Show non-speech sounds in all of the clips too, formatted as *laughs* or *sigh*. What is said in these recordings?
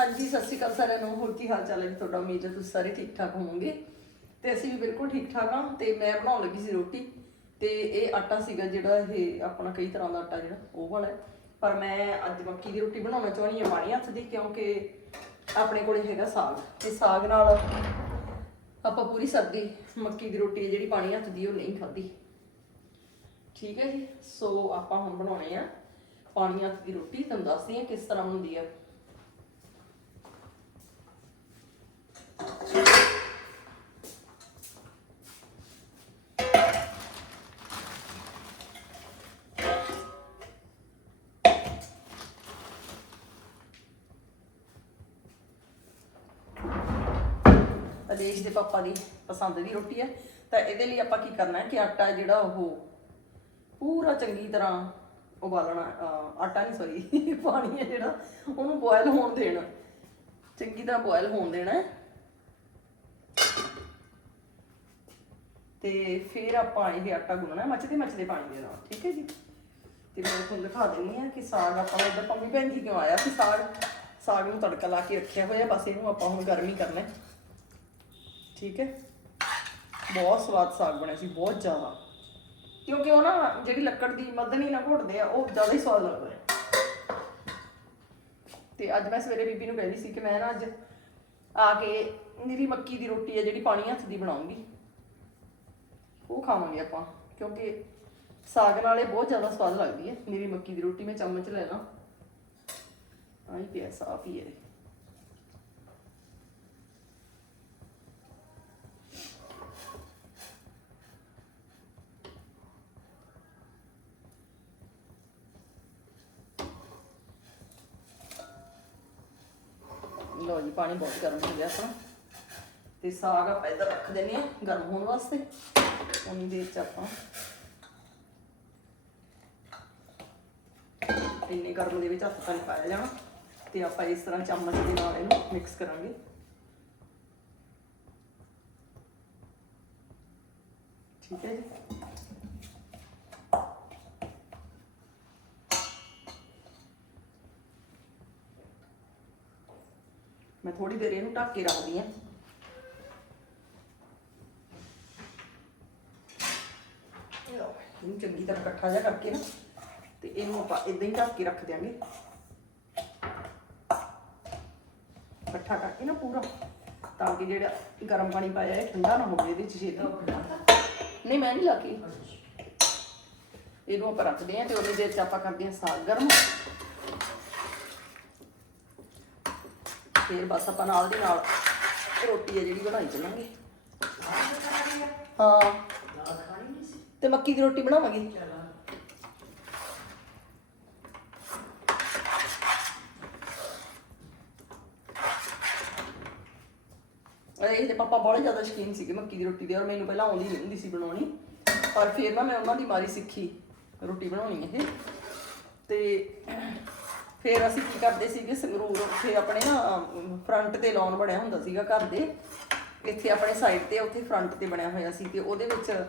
ਹਾਂਜੀ, ਸਤਿ ਸ਼੍ਰੀ ਅਕਾਲ ਸਾਰਿਆਂ ਨੂੰ। ਹੋਰ ਕੀ ਹਾਲ ਚਾਲ ਹੈ ਜੀ ਤੁਹਾਡਾ? ਉਮੀਦ ਹੈ ਤੁਸੀਂ ਸਾਰੇ ਠੀਕ ਠਾਕ ਹੋਵੋਗੇ। ਤੇ ਅਸੀਂ ਵੀ ਬਿਲਕੁਲ ਠੀਕ ਠਾਕ ਹਾਂ। ਤੇ ਮੈਂ ਬਣਾਉਣ ਲੱਗੀ ਸੀ ਰੋਟੀ। ਤੇ ਇਹ ਆਟਾ ਸੀਗਾ ਜਿਹੜਾ ਇਹ ਆਪਣਾ ਕਈ ਤਰ੍ਹਾਂ ਦਾ ਆਟਾ ਜਿਹੜਾ, ਉਹ ਵਾਲਾ ਪਰ ਮੈਂ ਅੱਜ ਮੱਕੀ ਦੀ ਰੋਟੀ ਬਣਾਉਣਾ ਚਾਹਣੀ ਹਾਂ ਪਾਣੀ ਹੱਥ ਦੀ, ਕਿਉਂਕਿ ਆਪਣੇ ਕੋਲੇ ਹੈਗਾ ਸਾਗ। ਤੇ ਸਾਗ ਨਾਲ ਆਪਾਂ ਪੂਰੀ ਸਰਦੀ ਮੱਕੀ ਦੀ ਰੋਟੀ ਜਿਹੜੀ ਪਾਣੀ ਹੱਥ ਦੀ, ਉਹ ਨਹੀਂ ਖਾਧੀ। ਠੀਕ ਹੈ ਜੀ? ਸੋ ਆਪਾਂ ਹੁਣ ਬਣਾਉਣੇ ਆ ਪਾਣੀ ਹੱਥ ਦੀ ਰੋਟੀ। ਤੁਹਾਨੂੰ ਦੱਸਦੀ ਹਾਂ ਕਿਸ ਤਰ੍ਹਾਂ ਹੁੰਦੀ ਆ। ਆਦੇਸ਼ ਦੇ ਪਾਪਾ ਦੀ ਪਸੰਦ ਦੀ ਰੋਟੀ ਹੈ। ਤਾਂ ਇਹਦੇ ਲਈ ਆਪਾਂ ਕੀ ਕਰਨਾ ਹੈ ਕਿ ਆਟਾ ਜਿਹੜਾ ਉਹ ਪੂਰਾ ਚੰਗੀ ਤਰ੍ਹਾਂ ਉਬਾਲਣਾ, ਅਹ ਆਟਾ ਨਹੀਂ ਸੌਰੀ *laughs* ਪਾਣੀ ਹੈ ਜਿਹੜਾ, ਉਹਨੂੰ ਬੋਇਲ ਹੋਣ ਦੇਣਾ। ਚੰਗੀ ਤਰ੍ਹਾਂ ਬੋਇਲ ਹੋਣ ਦੇਣਾ ਹੈ। ਤੇ ਫਿਰ ਆਪਾਂ ਇਹ ਆਟਾ ਗੁੰਨਣਾ ਮੱਚਦੇ ਮੱਚਦੇ ਪਾਣੀ ਦੇ ਨਾਲ, ਠੀਕ ਹੈ ਜੀ? ਤੇ ਮੈਂ ਤੁਹਾਨੂੰ ਦਿਖਾ ਦਿੰਨੀ ਆ ਕਿ ਸਾਗ ਆਪਾਂ ਇੱਧਰ, ਪੰਮੀ ਭੈਣ ਜੀ ਕਿਉਂ ਆਇਆ ਕਿ ਸਾਗ ਸਾਗ ਨੂੰ ਤੜਕਾ ਲਾ ਕੇ ਰੱਖਿਆ ਹੋਇਆ, ਬਸ ਇਹਨੂੰ ਆਪਾਂ ਹੁਣ ਗਰਮ ਹੀ ਕਰਨਾ ਹੈ। ਠੀਕ ਹੈ? ਬਹੁਤ ਸਵਾਦ ਸਾਗ ਬਣਿਆ ਸੀ, ਬਹੁਤ ਜ਼ਿਆਦਾ। ਕਿਉਂਕਿ ਉਹ ਨਾ ਜਿਹੜੀ ਲੱਕੜ ਦੀ ਮੱਧਣੀ ਨਾਲ ਘੋਟਦੇ ਆ, ਉਹ ਜ਼ਿਆਦਾ ਹੀ ਸਵਾਦ ਲੱਗਦਾ ਹੈ। ਤੇ ਅੱਜ ਮੈਂ ਸਵੇਰੇ ਬੀਬੀ ਨੂੰ ਕਹਿੰਦੀ ਸੀ ਕਿ ਮੈਂ ਨਾ ਅੱਜ ਆ ਕੇ ਨਿਰੀ ਮੱਕੀ ਦੀ ਰੋਟੀ ਹੈ ਜਿਹੜੀ ਪਾਣੀ ਹੱਥ ਦੀ ਬਣਾਉਂਗੀ। ਉਹ ਖਾਵਾਂਗੇ ਆਪਾਂ, ਕਿਉਂਕਿ ਸਾਗ ਨਾਲ ਇਹ ਬਹੁਤ ਜ਼ਿਆਦਾ ਸਵਾਦ ਲੱਗਦੀ ਹੈ। ਨਿਰੀ ਮੱਕੀ ਦੀ ਰੋਟੀ ਮੈਂ ਚਮਚ ਲੈ ਲਾਂ। ਆਈ ਪਿਆ, ਸਾਫ਼ ਹੀ ਹੈ ਲੋ ਜੀ ਪਾਣੀ ਬਹੁਤ ਗਰਮ ਹੋ ਗਿਆ ਆਪਣਾ। ਤੇ ਸਾਗ ਆਪਾਂ ਇੱਧਰ ਰੱਖ ਦਿੰਨੇ ਆ ਗਰਮ ਹੋਣ ਵਾਸਤੇ। ਉਨੀ ਦੇਰ ਚ ਆਪਾਂ ਇੰਨੇ ਗਰਮ ਦੇ ਵਿੱਚ ਹੱਥ ਤਾਂ ਨਹੀਂ ਪਾਇਆ ਜਾਣਾ। ਤੇ ਆਪਾਂ ਇਸ ਤਰ੍ਹਾਂ ਚਮਚ ਦੇ ਨਾਲ ਇਹਨੂੰ ਮਿਕਸ ਕਰਾਂਗੇ। ਠੀਕ ਹੈ ਜੀ। ਮੈਂ ਥੋੜੀ ਦੇਰ ਇਹਨੂੰ ਢੱਕ ਕੇ ਰੱਖਦੀ ਹਾਂ। ਇਹਨੂੰ ਚੰਗੀ ਤਰ੍ਹਾਂ ਇਕੱਠਾ ਜਿਹਾ ਕਰਕੇ ਨਾ, ਤੇ ਇਹਨੂੰ ਆਪਾਂ ਇਦਾਂ ਹੀ ਢੱਕ ਕੇ ਰੱਖ ਦਿਆਂਗੇ। ਇਕੱਠਾ ਕਰਕੇ ਨਾ ਪੂਰਾ, ਤਾਂ ਕਿ ਜਿਹੜਾ ਗਰਮ ਪਾਣੀ ਪਾਇਆ ਇਹ ਠੰਡਾ ਨਾ ਹੋਵੇ ਇਹਦੇ ਚ ਛੇਤੀ। ਨਹੀਂ, ਮੈਂ ਨਹੀਂ ਲਾ ਕੇ ਇਹਨੂੰ ਆਪਾਂ ਰੱਖਦੇ ਹਾਂ ਤੇ ਉਹਨੇ ਦੇਰ ਚ ਆਪਾਂ ਕਰਦੇ ਹਾਂ ਸਾਗ ਗਰਮ। ਫਿਰ ਬਸ ਆਪਾਂ ਨਾਲ ਦੀ ਨਾਲ ਰੋਟੀ ਹੈ ਜਿਹੜੀ ਬਣਾਈ ਚੱਲਾਂਗੇ। ਹਾਂ। ਤੇ ਮੱਕੀ ਦੀ ਰੋਟੀ ਬਣਾਵਾਂਗੇ? ਇਹਦੇ ਪਾਪਾ ਬਹੁਤ ਜ਼ਿਆਦਾ ਸ਼ੌਕੀਨ ਸੀਗੇ ਮੱਕੀ ਦੀ ਰੋਟੀ ਦੇ ਔਰ ਮੈਨੂੰ ਪਹਿਲਾਂ ਆਉਂਦੀ ਨਹੀਂ ਹੁੰਦੀ ਸੀ ਬਣਾਉਣੀ। ਪਰ ਫਿਰ ਨਾ ਮੈਂ ਉਹਨਾਂ ਦੀ ਮਾਰੀ ਸਿੱਖੀ ਰੋਟੀ ਬਣਾਉਣੀ ਇਹ। ਤੇ ਫਿਰ ਅਸੀਂ ਕੀ ਕਰਦੇ ਸੀਗੇ, ਸੰਗਰੂਰ ਉੱਥੇ ਆਪਣੇ ਨਾ ਫਰੰਟ ਤੇ ਲੌਨ ਬਣਿਆ ਹੁੰਦਾ ਸੀਗਾ ਘਰ ਦੇ। ਇੱਥੇ ਆਪਣੇ ਸਾਈਡ ਤੇ, ਉੱਥੇ ਫਰੰਟ ਤੇ ਬਣਿਆ ਹੋਇਆ ਸੀ ਤੇ ਉਹਦੇ ਵਿੱਚ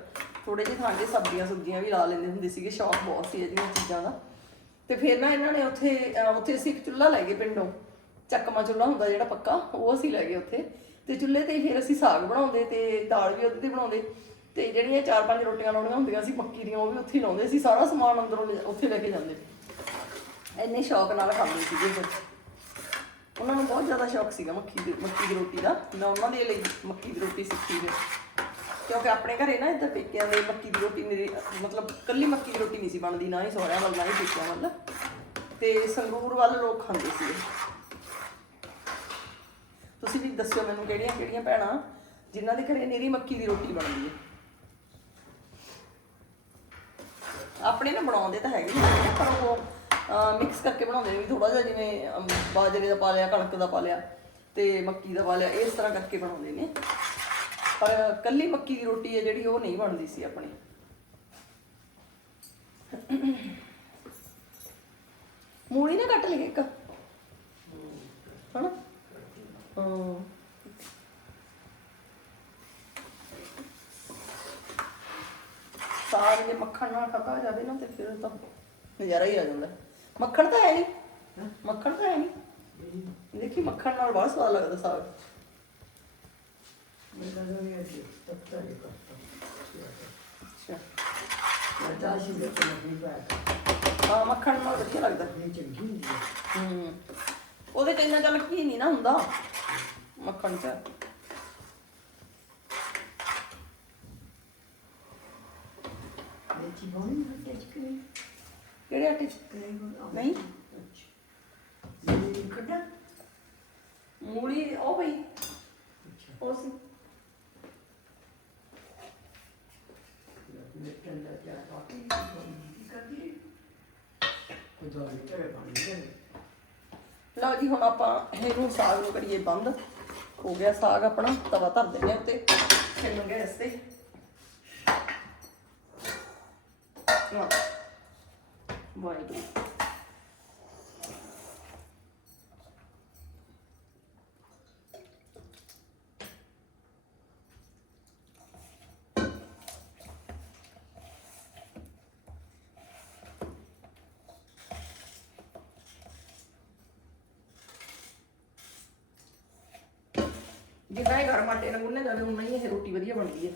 ਥੋੜੇ ਜਿਹੇ ਥਾਂ ਤੇ ਸਬਜ਼ੀਆਂ ਸੁਬਜ਼ੀਆਂ ਵੀ ਲਾ ਲੈਂਦੇ ਹੁੰਦੇ ਸੀਗੇ ਸ਼ੌਕ ਬਹੁਤ ਸੀ ਇਹਦੀਆਂ ਚੀਜ਼ਾਂ ਦਾ। ਤੇ ਫਿਰ ਨਾ ਇਹਨਾਂ ਨੇ ਉੱਥੇ ਉੱਥੇ ਅਸੀਂ ਇੱਕ ਚੁੱਲ੍ਹਾ ਲੈ ਗਏ ਪਿੰਡੋਂ। ਚੱਕਮਾ ਚੁੱਲ੍ਹਾ ਹੁੰਦਾ ਜਿਹੜਾ ਪੱਕਾ, ਉਹ ਅਸੀਂ ਲੈ ਗਏ ਉੱਥੇ। ਤੇ ਚੁੱਲ੍ਹੇ ਤੇ ਹੀ ਫਿਰ ਅਸੀਂ ਸਾਗ ਬਣਾਉਂਦੇ ਤੇ ਦਾਲ ਵੀ ਉਹਦੇ ਤੇ ਬਣਾਉਂਦੇ। ਤੇ ਜਿਹੜੀਆਂ ਚਾਰ ਪੰਜ ਰੋਟੀਆਂ ਲਾਉਣੀਆਂ ਹੁੰਦੀਆਂ ਸੀ, ਮੱਕੀ ਦੀਆਂ, ਉਹ ਵੀ ਉੱਥੇ ਲਾਉਂਦੇ। ਸੀ ਸਾਰਾ ਸਮਾਨ ਅੰਦਰੋਂ ਲਿਆ- ਉੱਥੇ ਲੈ ਕੇ ਜਾਂਦੇ। ਇੰਨੇ ਸ਼ੌਕ ਨਾਲ ਖਾਂਦੇ ਸੀਗੇ ਫਿਰ ਉਹਨਾਂ ਨੂੰ ਬਹੁਤ ਜ਼ਿਆਦਾ ਸ਼ੌਕ ਸੀਗਾ ਮੱਕੀ ਦੀ ਮੱਕੀ ਦੀ ਰੋਟੀ ਦਾ। ਮੈਂ ਉਹਨਾਂ ਦੇ ਲਈ ਮੱਕੀ ਦੀ ਰੋਟੀ ਸਿੱਖੀ ਫਿਰ ਕਿਉਂਕਿ ਆਪਣੇ ਘਰੇ ਨਾ ਇੱਧਰ ਪੇਕਿਆਂ ਦੇ ਮੱਕੀ ਦੀ ਰੋਟੀ ਮੇਰੀ ਮਤਲਬ ਕੱਲੀ ਮੱਕੀ ਦੀ ਰੋਟੀ ਨਹੀਂ ਸੀ ਬਣਦੀ, ਨਾ ਹੀ ਸਹੁਰਿਆਂ ਵੱਲ, ਨਾ ਹੀ ਪੇਕਿਆਂ ਵੱਲ। ਤੇ ਸੰਗਰੂਰ ਵੱਲ ਲੋਕ ਖਾਂਦੇ ਸੀਗੇ ਤੁਸੀਂ ਵੀ ਦੱਸਿਓ ਮੈਨੂੰ ਕਿਹੜੀਆਂ ਕਿਹੜੀਆਂ ਭੈਣਾਂ ਜਿਨ੍ਹਾਂ ਦੇ ਘਰੇ ਨਿਰੀ ਮੱਕੀ ਦੀ ਰੋਟੀ ਬਣਦੀ ਹੈ? ਆਪਣੇ ਨਾ ਬਣਾਉਂਦੇ ਤਾਂ ਹੈਗੇ ਹੀ ਪਰ ਉਹ ਮਿਕਸ ਕਰਕੇ ਬਣਾਉਂਦੇ ਨੇ ਵੀ ਥੋੜਾ ਜਿਹਾ ਜਿਵੇਂ ਅਮ, ਬਾਜਰੇ ਦਾ ਪਾ ਲਿਆ ਕਣਕ ਦਾ ਪਾ ਲਿਆ ਤੇ ਮੱਕੀ ਦਾ ਪਾ ਲਿਆ ਇਸ ਤਰ੍ਹਾਂ ਕਰਕੇ ਬਣਾਉਂਦੇ ਨੇ। ਪਰ ਕੱਲੀ ਮੱਕੀ ਦੀ ਰੋਟੀ ਹੈ ਜਿਹੜੀ ਉਹ ਨਹੀਂ ਬਣਦੀ ਸੀ ਆਪਣੀ। ਮੂਲੀ ਨਾ ਕੱਟ ਲਈ ਇੱਕ। ਹਨਾ? ਹਾਂ। ਸਾਗ ਜੇ ਮੱਖਣ ਨਾਲ ਖਾਧਾ ਜਾਵੇ ਨਾ ਤੇ ਫਿਰ ਤਾਂ ਨਜ਼ਾਰਾ ਹੀ ਆ ਜਾਂਦਾ। ਮੱਖਣ ਤਾਂ ਹੈ ਨਹੀਂ। ਮੱਖਣ ਤਾਂ ਹੈ ਨਹੀਂ। ਦੇਖੀ ਮੱਖਣ ਨਾਲ ਬਹੁਤ ਸਵਾਦ ਲੱਗਦਾ ਸਾਗ। ਮੈਂ ਤਾਂ ਨਹੀਂ ਆਈ ਤੱਤਾ ਨਹੀਂ ਕਰਤਾ ਅੱਛਾ। ਮੈਂ ਤਾਂ ਸੀ ਦੇ ਤੇ ਨਹੀਂ ਪਾਇਆ ਹਾਂ ਮੱਖਣ ਨਾਲ ਵਧੀਆ ਲੱਗਦਾ। ਨਹੀਂ ਚੰਗੀ ਹੁੰਦੀ ਹੈ। ਹੂੰ। ਉਹਦੇ ਚ ਇੰਨਾ ਚੱਲ ਕੀ ਨਹੀਂ ਨਾ ਹੁੰਦਾ। ਮੱਖਣ ਚ। ਇਹ ਚੀ ਬੋਣੀ ਹੱਟੇ ਚ ਕਿ ਕਿਹੜੇ ਆਟੇ ਚ ਨਹੀਂ। ਇਹ ਕੱਢਾ ਮੂਲੀ ਉਹ ਅੱਛਾ। ਉਹ ਸੀ। ਕਰਦੀ ਖੁਦਾ ਤੇਰੇ ਲਓ ਜੀ ਹੁਣ ਆਪਾਂ ਇਹਨੂੰ ਸਾਗ ਨੂੰ ਕਰੀਏ ਬੰਦ। ਹੋ ਗਿਆ ਸਾਗ ਆਪਣਾ ਤਵਾ ਧਰ ਦਿੰਦੇ ਉੱਤੇ। ਛਿੱਲ ਗੈਸ ਤੇ ਨਾ ਵਾਹਿਗੁਰੂ ਜਿੰਨਾ ਇਹ ਗਰਮ ਆਟੇ ਨਾਲ ਗੁੰਨੇ ਜਾਵੇ ਉਨਾ ਹੀ ਇਹ ਰੋਟੀ ਵਧੀਆ ਬਣਦੀ ਹੈ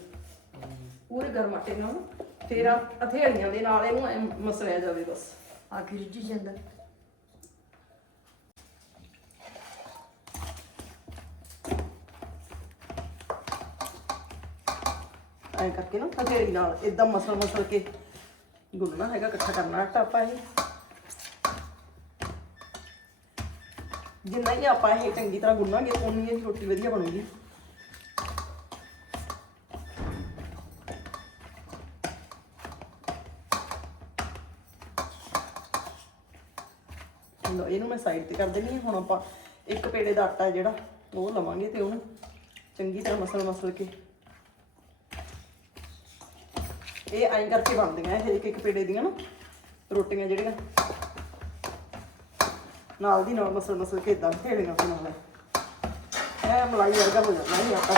ਪੂਰੇ ਗਰਮ ਆਟੇ ਨਾਲ। ਫਿਰ ਆ ਹਥੇੜੀਆਂ ਦੇ ਨਾਲ ਇਹਨੂੰ ਐਂ ਮਸਲਿਆ ਜਾਵੇ ਬਸ। ਆਖਿਰ ਜੀ ਜਾਂਦਾ। ਐਂ ਕਰਕੇ ਨਾ ਹਥੇੜੀ ਨਾਲ ਇਦਾਂ ਮਸਲ ਮਸਲ ਕੇ ਗੁੰਨਣਾ ਹੈਗਾ, ਇਕੱਠਾ ਕਰਨਾ ਆਟਾ ਆਪਾਂ ਇਹ। ਜਿੰਨਾ ਹੀ ਆਪਾਂ ਇਹ ਚੰਗੀ ਤਰ੍ਹਾਂ ਗੁੰਨਾਂਗੇ ਉਨੀ ਹੀ ਰੋਟੀ ਵਧੀਆ ਬਣੂਗੀ। ਲਓ, ਇਹਨੂੰ ਮੈਂ ਸਾਈਡ ਤੇ ਕਰ ਦਿੰਨੀ ਹਾਂ। ਹੁਣ ਆਪਾਂ ਇੱਕ ਪੇੜੇ ਦਾ ਆਟਾ ਜਿਹੜਾ, ਉਹ ਲਵਾਂਗੇ ਤੇ ਉਹਨੂੰ ਚੰਗੀ ਤਰ੍ਹਾਂ ਮਸਲ ਮਸਲ ਕੇ। ਇਹ ਐਂ ਕਰਕੇ ਬਣਦੀਆਂ, ਇਹ ਇੱਕ ਇੱਕ ਪੇੜੇ ਦੀਆਂ ਨਾ, ਰੋਟੀਆਂ ਜਿਹੜੀਆਂ। ਨਾਲ ਦੀ ਨਾਲ ਮਸਲ ਮਸਲ ਕੇ ਇਦਾਂ ਢੇੜੀਆਂ ਦੇ ਨਾਲ ਇਹ ਮਲਾਈ ਵਰਗਾ ਹੋ ਜਾਂਦਾ ਇਹ ਆਟਾ।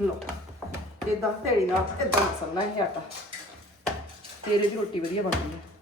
ਲੋ ਇਦਾਂ ਤੇੜੀ ਨਾਲ ਇਦਾਂ ਮਸਲਣਾ ਇਹ ਆਟਾ। ਤੇਰੇ ਦੀ ਰੋਟੀ ਵਧੀਆ ਬਣਦੀ ਹੈ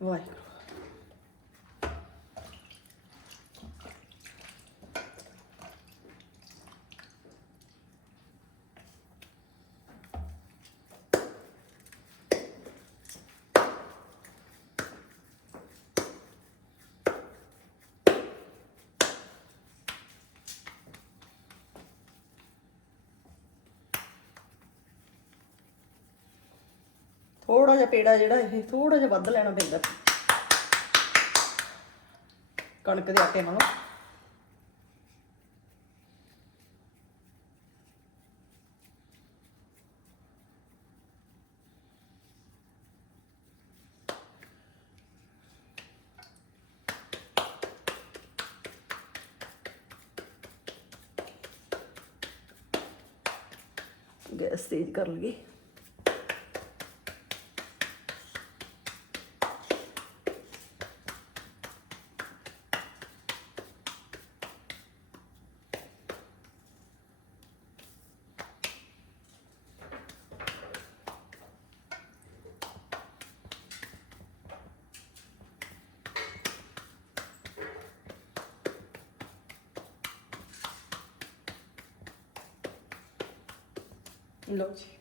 ਵਾਹਿਗੁਰੂ ਥੋੜਾ ਜਿਹਾ ਪੇੜਾ ਜਿਹੜਾ ਇਹ ਥੋੜਾ ਜਿਹਾ ਵੱਧ ਲੈਣਾ ਪੈਂਦਾ। ਕਣਕ ਦੇ ਆਟੇ ਨਾਲੋਂ। ਗੈਸ ਤੇਜ਼ ਕਰ ਲਈਏ। ਲਓ ਜੀ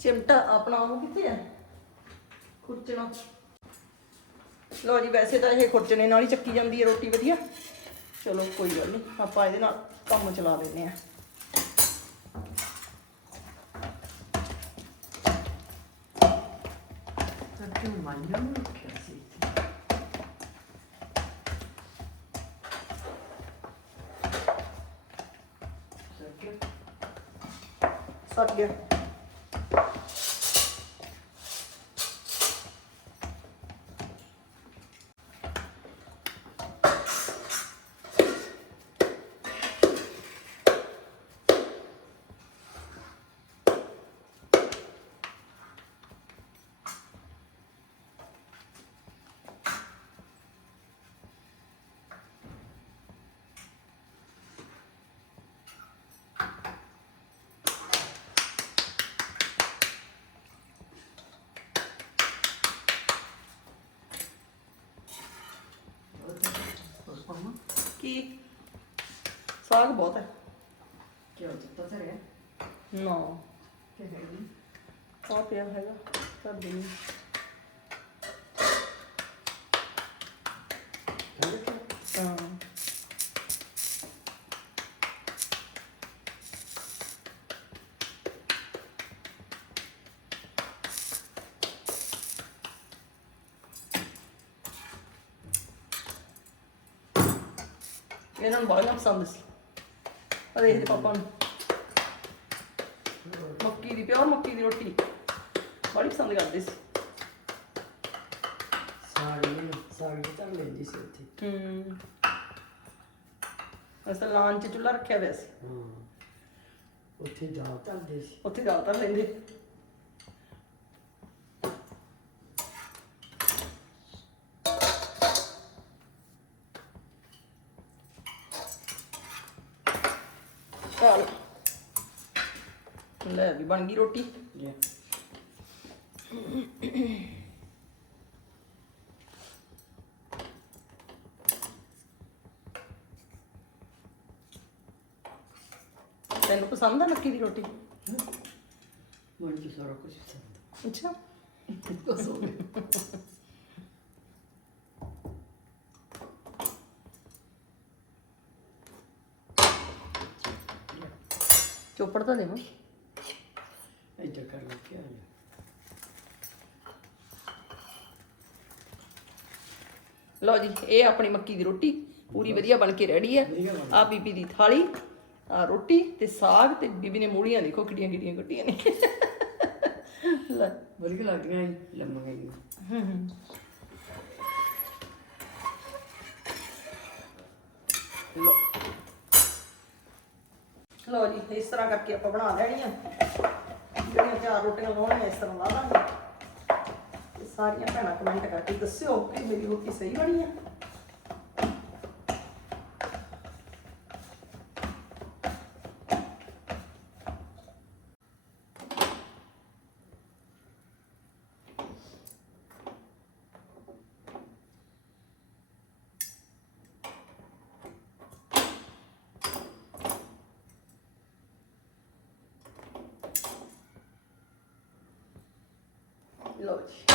ਚਿਮਟਾ ਆਪਣਾ ਉਹ ਕਿੱਥੇ ਹੈ ਖੁਰਚਣਾ। ਲੋ ਜੀ ਵੈਸੇ ਤਾਂ ਇਹ ਖੁਰਚਣੇ ਨਾਲ ਹੀ ਚੱਕੀ ਜਾਂਦੀ ਹੈ ਰੋਟੀ ਵਧੀਆ। ਚਲੋ ਕੋਈ ਗੱਲ ਨਹੀਂ ਆਪਾਂ ਇਹਦੇ ਨਾਲ ਕੰਮ ਚਲਾ ਲੈਂਦੇ ਆ ਸੱਚੀ ਮੰਨਿਆ ਨੂੰ ਰੱਖਿਆ ਸੀ ਸੱਚੀ ਸੱਟ ਗਿਆ। Thank you. ਕੀ? ਸਾਗ ਬਹੁਤ ਹੈ। ਕੀ ਹੋ ਚੁੱਕਾ ਸਰ ਨਾ। ਕੀ ਹੈ ਜੀ ਆ ਪਿਆ ਹੈਗਾ। ਕਰ ਦੇਣੀ ਇਹਨਾਂ ਨੂੰ ਬਹੁਤ ਪਸੰਦ ਸੀ ਅਰੇ ਇਹਦੇ ਪਾਪਾ ਨੂੰ ਮੱਕੀ ਦੀ ਪਿਓਰ ਮੱਕੀ ਦੀ ਰੋਟੀ ਬੜੀ ਪਸੰਦ ਕਰਦੇ ਸੀ ਸਾੜੀ ਸਾੜੀ ਤਾਂ ਲੈਂਦੀ ਸੀ ਉੱਥੇ ਹੂੰ ਅਸਲ ਲਾਂਚ ਚ ਚੁੱਲ੍ਹਾ ਰੱਖਿਆ ਹੋਇਆ ਸੀ ਹਾਂ ਉੱਥੇ ਜਾ ਤਲਦੇ ਸੀ ਉੱਥੇ ਗੱਲ ਤਾਂ ਲੈਂਦੇ ਚਲ ਲੈ। ਵੀ ਬਣ ਗਈ ਰੋਟੀ। ਜੀ। ਤੈਨੂੰ ਪਸੰਦ ਆ ਮੱਕੀ ਦੀ ਰੋਟੀ? ਮਨ ਸਾਰਾ ਕੁਝ ਪਸੰਦ ਅੱਛਾ। ਬਸ ਹੋ ਗਿਆ ਚੋਪੜ ਤਾਂ ਦੇਵਾਂ। ਇੱਧਰ ਕਰ ਲਓ ਕੀ ਆ ਗਿਆ ਲਓ ਜੀ ਇਹ ਆਪਣੀ ਮੱਕੀ ਦੀ ਰੋਟੀ ਪੂਰੀ ਵਧੀਆ ਬਣ ਕੇ ਰੈਡੀ ਹੈ। ਆ ਬੀਬੀ ਦੀ ਥਾਲੀ ਆ ਰੋਟੀ ਤੇ ਸਾਗ ਤੇ ਬੀਬੀ ਨੇ ਮੂਲੀਆਂ ਦੇਖੋ ਕਿੱਡੀਆਂ ਕਿੱਡੀਆਂ ਕੱਟੀਆਂ ਨੇ। ਲੈ। ਵਧੀਆ ਲੱਗਦੀਆਂ ਸੀ ਲੰਮਾ ਗਈਆਂ ਲਓ। ਲਓ ਜੀ, ਇਸ ਤਰ੍ਹਾਂ ਕਰਕੇ ਆਪਾਂ ਬਣਾ ਲੈਣੀਆਂ। ਜਿਹੜੀਆਂ ਚਾਰ ਰੋਟੀਆਂ ਲਾਉਣੀਆਂ, ਇਸ ਤਰ੍ਹਾਂ ਲਾ ਦਾਂਗੇ। ਸਾਰੀਆਂ ਭੈਣਾਂ ਕਮੈਂਟ ਕਰਕੇ ਦੱਸਿਓ ਕਿ ਮੇਰੀ ਰੋਟੀ ਸਹੀ ਬਣੀ ਹੈ ਲਓ ਜੀ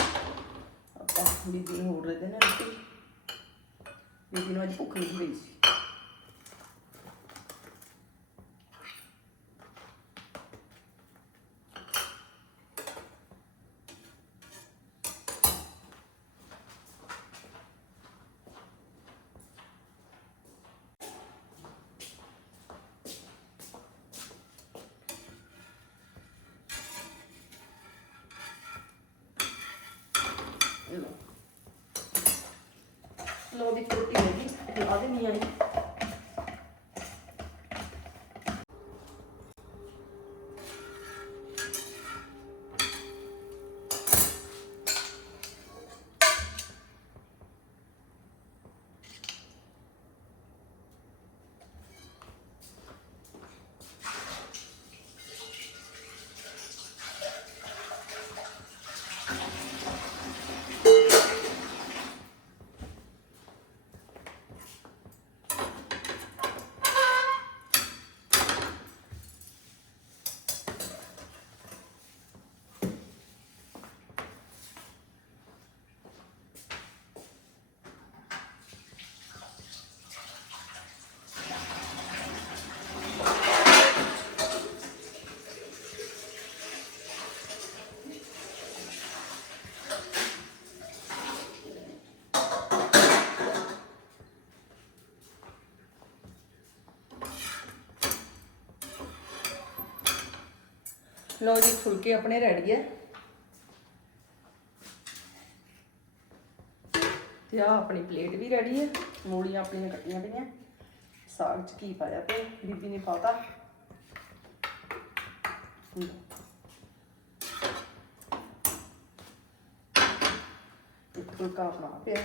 ਆਪਾਂ ਬੀਬੀ ਨੂੰ ਹੋਰ ਦੇ ਦੇਣਾ ਰੋਟੀ ਬੀਬੀ ਨੂੰ ਅੱਜ ਭੁੱਖ ਲੱਗੀ ਹੋਈ ਸੀ ਲਓ ਲਓ ਵੀ ਰੋਟੀ ਹੋ ਗਈ ਲਾ ਦੇਣੀ ਆਈ ਲਓ ਜੀ, ਫੁਲਕੇ ਆਪਣੇ ਰੈਡੀ ਹੈ ਤੇ ਆ ਆਪਣੀ ਪਲੇਟ ਵੀ ਰੈਡੀ ਹੈ ਮੂਲੀਆਂ ਆਪਣੀਆਂ ਕੱਟੀਆਂ ਪਈਆਂ। ਸਾਗ ਚ ਕੀ ਪਾਇਆ ਤੇ, ਬੀਬੀ ਨੇ ਪਾਤਾ। ਇੱਕ ਫੁਲਕਾ ਆਪਣਾ ਪਿਆ।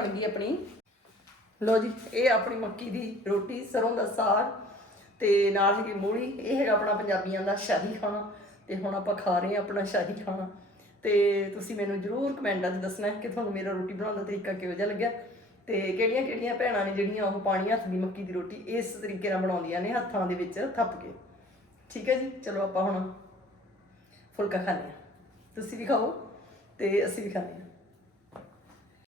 ਬਣ ਗਈ ਆਪਣੀ। ਲੋ ਜੀ, ਇਹ ਆਪਣੀ ਮੱਕੀ ਦੀ ਰੋਟੀ, ਸਰੋਂ ਦਾ ਸਾਗ ਤੇ ਨਾਲ ਹੈਗੀ ਮੂਲੀ। ਇਹ ਹੈਗਾ ਆਪਣਾ ਪੰਜਾਬੀਆਂ ਦਾ ਸ਼ਾਹੀ ਖਾਣਾ। ਤੇ ਹੁਣ ਆਪਾਂ ਖਾ ਰਹੇ ਹਾਂ ਆਪਣਾ ਸ਼ਾਹੀ ਖਾਣਾ। ਤੇ ਤੁਸੀਂ ਮੈਨੂੰ ਜਰੂਰ ਕਮੈਂਟਾਂ 'ਚ ਦੱਸਣਾ ਕਿ ਤੁਹਾਨੂੰ ਮੇਰਾ ਰੋਟੀ ਬਣਾਉਣ ਦਾ ਤਰੀਕਾ ਕਿਹੋ ਜਿਹਾ ਲੱਗਿਆ। ਤੇ ਕਿਹੜੀਆਂ ਕਿਹੜੀਆਂ ਭੈਣਾਂ ਨੇ ਜਿਹੜੀਆਂ ਉਹ ਪਾਣੀ ਹੱਥ ਦੀ ਮੱਕੀ ਦੀ ਰੋਟੀ ਇਸ ਤਰੀਕੇ ਨਾਲ ਬਣਾਉਂਦੀਆਂ ਨੇ, ਹੱਥਾਂ ਦੇ ਵਿੱਚ ਥੱਪ ਕੇ। ਠੀਕ ਹੈ ਜੀ, ਚਲੋ ਆਪਾਂ ਹੁਣ ਫੁਲਕਾ ਖਾਂਦੇ ਹਾਂ ਤੁਸੀਂ ਵੀ ਖਾਓ ਤੇ ਅਸੀਂ ਵੀ ਖਾਂਦੇ ਹਾਂ।